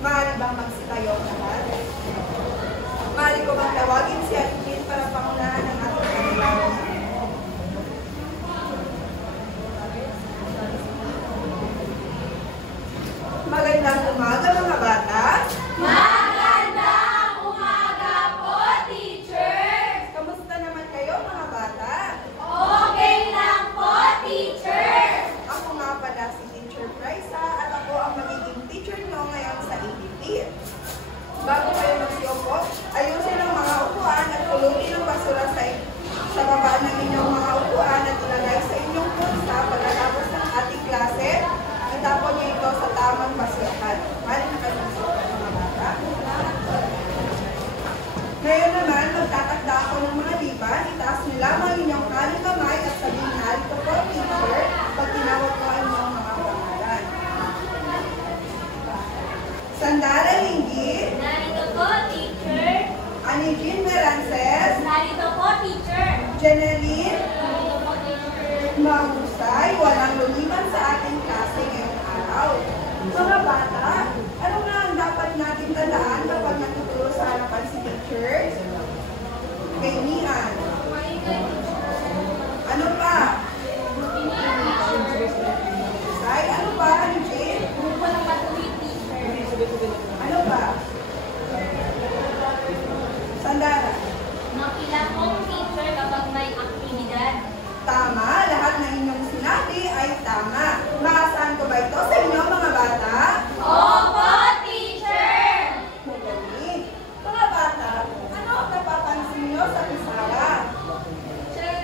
Maaari bang magsitayo lahat? Maaari ko bang tawagin si Alvin para pangunahan ng ating kanilang? Magandang umaga mga bata. Magandang umaga po, teacher. Kamusta naman kayo mga bata? Okay lang po, teacher. Ako nga pala si Teacher Brysa at ako ang magiging teacher nyo ngayon sa ADP. Bago kayo magsiupo, ayusin ang mga upuan at pulutin ang basura sa baba ng inyong mga upuan at ilagay sa inyong pulsa pagkatapos ng ating klase. Itapon niyo ito sa tamang basurahan. Mali na kayo magsiupo mga bata. Ngayon naman, magtatakda ako ng mga liban. Itaas niyo lamang inyong kaling kamay at sabihin na ito po, teacher, pag tinawag ko ang inyong mga pangalan. Sandara Linggi. Narito po, teacher. Anigin Merances. Narito po, teacher. Jeneline. Narito po, teacher. Mahusay, walang lumiban sa ating klase ngayong araw. Mga bata, ano nga ang dapat natin tandaan kapag natuturo sa harapan si teacher? Kainian. Ano pa? Mahusay, ano pa? Anigin? Grupo ng matuwid, teacher. Ano pa? Sandara. Makilahong, teacher, kapag may aktibidad. Tama, lahat ng inyong sinabi ay tama. Maasahan ko ba ito sa inyo mga bata? Opo, teacher. Magaling. Mga bata, ano ang napapansin nyo sa pisara? Teacher,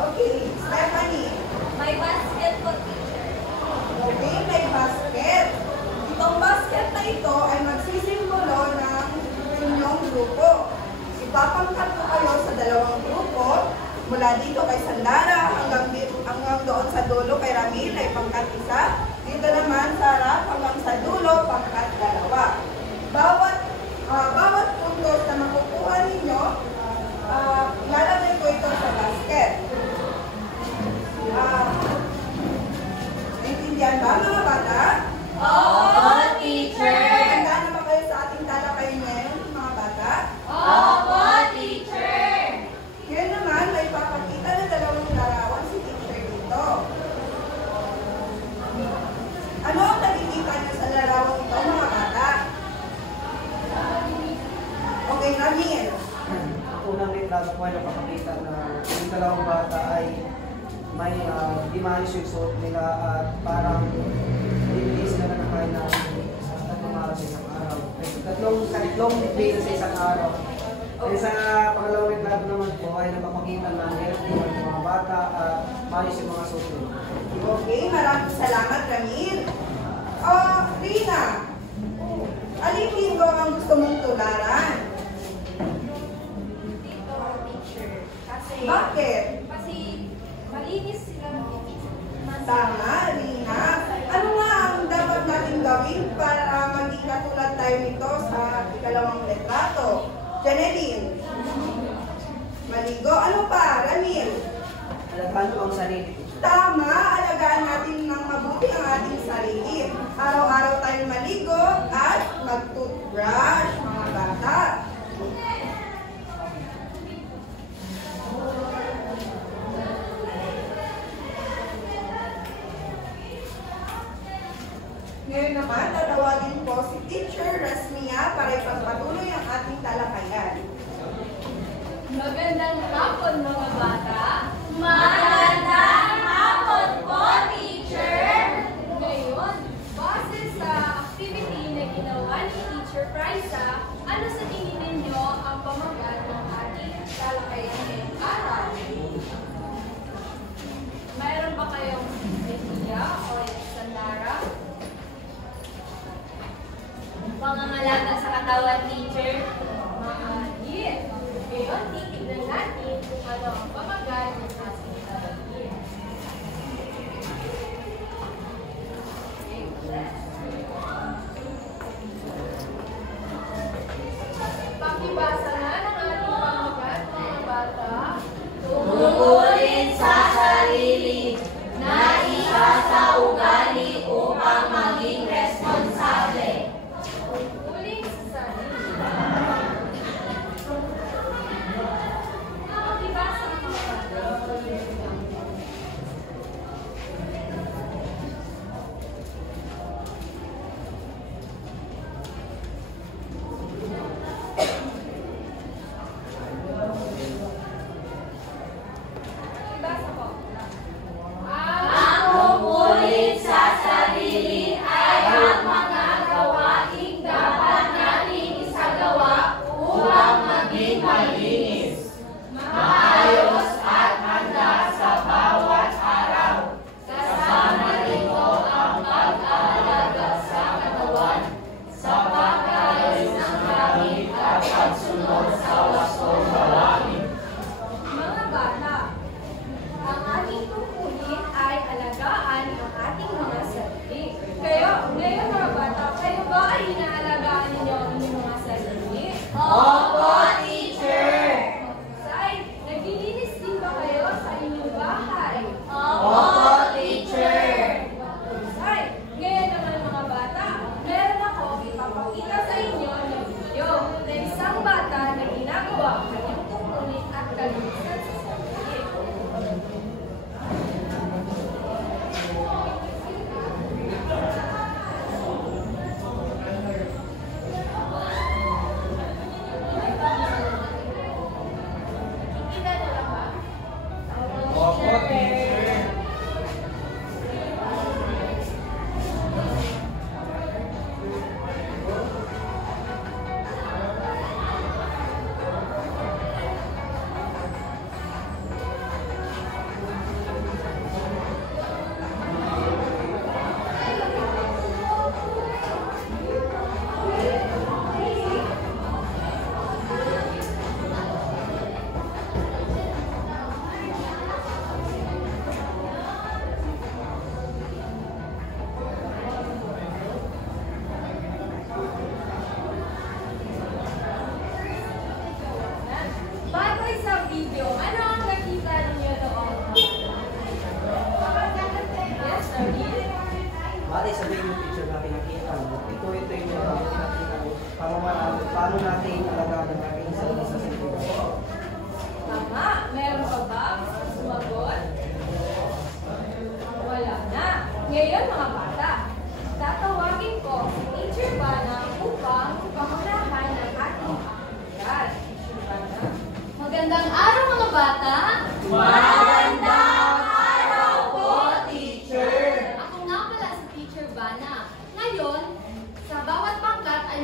Okay, Stephanie. may basket po, teacher. Okay, may basket. Itong basket na ito ay magsisimbolo ng inyong grupo. Ipapangkat ko kayo sa dalawang grupo. Mula dito kay Sandara hanggang doon sa dulo kay Ramil ay pangkat isa. Dito naman sa harap hanggang sa dulo pangkat dalawa. Bawat puntos na makukuha ninyo, ilalagay ko ito sa basket. Naintindihan ba mga bata? Opo, teacher. Handa na ba kayo sa ating talakayan ngayon mga bata? Opo, teacher. Ngayon naman, may papakita na dalawang larawan si teacher dito. Ano ang nakikita niya sa larawang ito, mga bata? Okay, Ramil. Ang unang litrato ko ay napapakita na yung dalawang bata ay may di maayos yung suot nila at parang hindi sila nakakain na tatlong araw sa isang araw. Tatlong day sa isang araw. Kaya sa pangalawang litrato naman po ay napapakita na healthy yung mga bata at maayos yung mga suot nila. Okay, maraming salamat, Ramil. Rina, aling linggo ang gusto mong tularan? Dito, teacher. Bakit? Kasi malinis sila. Tama, Rina. Ano nga ang dapat natin gawin para maging katulad tayo nito sa ikalawang litrato? Jeneline. Maligo. Ano pa, Ramil? Alagaan ko ang sarili. Tama, alagaan natin ng mabuti ang ating sarili. Araw-araw tayong maligo at mag-toothbrush, mga bata. Ngayon naman, tatawagin po si Teacher Rasmia para ipagpatuloy ang ating talakayan. Magandang hapon, mga bata. Magandang hapon po, teacher. Ngayon, base sa activity na ginawa ni Teacher Brysa, ano sa tingin ninyo ang pamagat ng ating talakayan ngayong araw? Mayroon ba kayong idea o Sandara? Pangangalaga sa katawan, teacher. Mahigit. Ngayon, titignan natin kung ano ang pamagat ng ating talakayan. Pakibasa nga ng ating pamagat, mga bata. Tungkulin sa sarili na isa sa ugali upang maging responsable.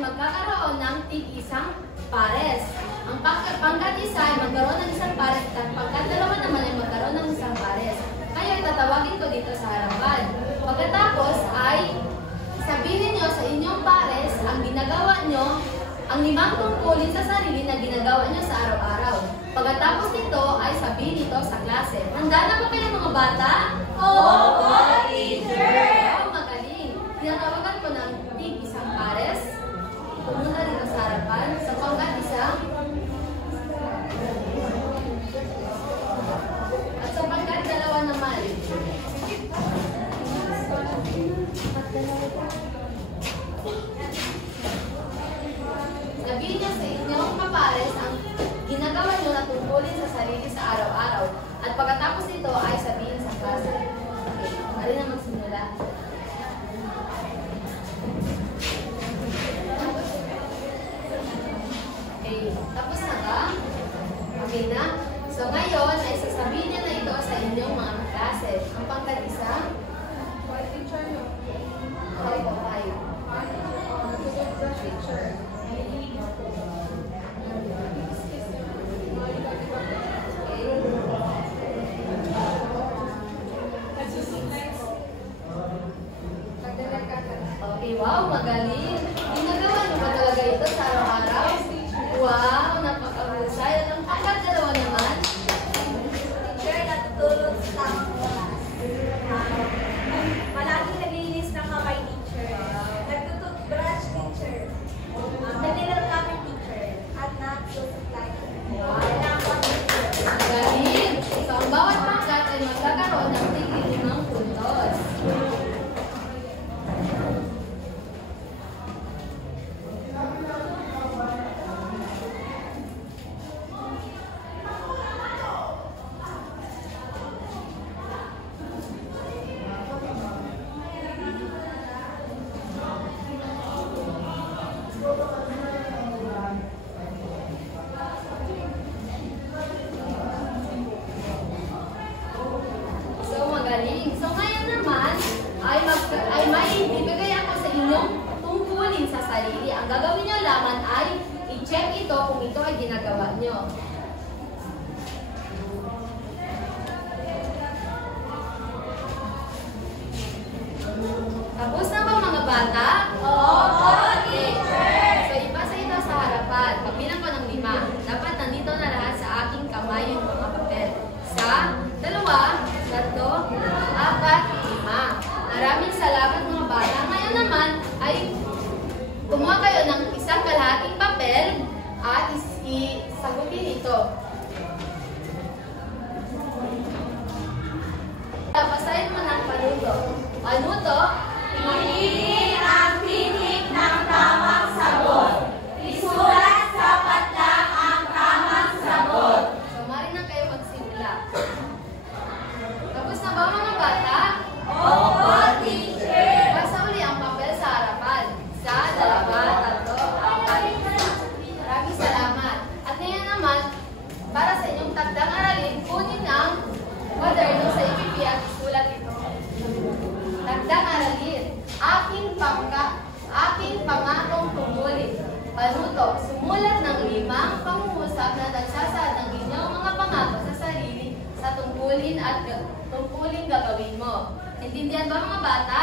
magkakaroon ng tig-isang pares. Ang pangkat isa ay magkaroon ng isang pares at pangkat dalawa naman ay magkaroon ng isang pares. Ngayon, tatawagin ko dito sa harapan. Pagkatapos ay sabihin nyo sa inyong pares ang ginagawa nyo, ang 5 tungkulin sa sarili na ginagawa nyo sa araw-araw. Pagkatapos nito ay sabihin ito sa klase. Handa na ba kayo mga bata? Opo, teacher! Oh, magaling. Tinatawagan ko ng tig-isang pares. Pumunta dito sa harapan. Sa pangkat isa. At sa pangkat dalawa naman. Sabihin niyo sa inyong kapares ang ginagawa niyo na tungkulin sa sarili sa araw-araw. At pagkatapos nito ay sabihin sa klase. Okay, ari na magsimula. Okay, tapos na ba? Okay na? So ngayon ay sasabihin niyo na ito sa inyong mga klase. Ang pangkat isa, Teacher nyo. okay po tayo. Teacher. Okay, wow, magaling. Ginagawa niyo ba talaga ito sa araw-araw? Wow, napakahusay. At ang pangkat dalawa naman, Teacher, natutulog sa tamang oras. Palagi naglilinis ng kamay, teacher. Nagtututbrush, teacher. Naglalaro kami, teacher. At nagsusupply. Kailangan, teacher. magaling. So, ang bawat pangkat ay magkakaroon ng tig-5 puntos. So, magaling. So, ngayon naman, ay may ibibigay ako sa inyong tungkulin sa sarili. Ang gagawin nyo lamang ay i-check ito kung ito ay ginagawa nyo. Tapos na ba mga bata? Opo, teacher. So, ipasa ito sa harapan. Pagbilang ko ng 5. Dapat nandito na lahat sa aking kamay yung mga papel. 1, 2, 3, 4, 5. Maraming salamat mga bata. Ngayon naman ay kumuha kayo ng isang kalahating papel at isagutin ito. Basahin mo ng panuto. Panuto, Piliin ang titik ng tamang sagot. Isulat sapat lang ang tamang sagot. so mari na kayo magsimula. Tapos na ba mga bata? Opo, teacher. Basa uli ang papel sa harapan. 1, 2, 3, 4. Maraming salamat. At ngayon naman, para sa inyong tagdang aralin, kunin ang kwaderno sa EPP at isulat ito. Tagdang aralin. Aking pangakong tungkulin. Panuto, sumulat ng 5 pangungusap na nagsasaad ng inyong mga pangako sa sarili sa tungkulin at tungkulin gagawin mo. Intindihan ba mga bata?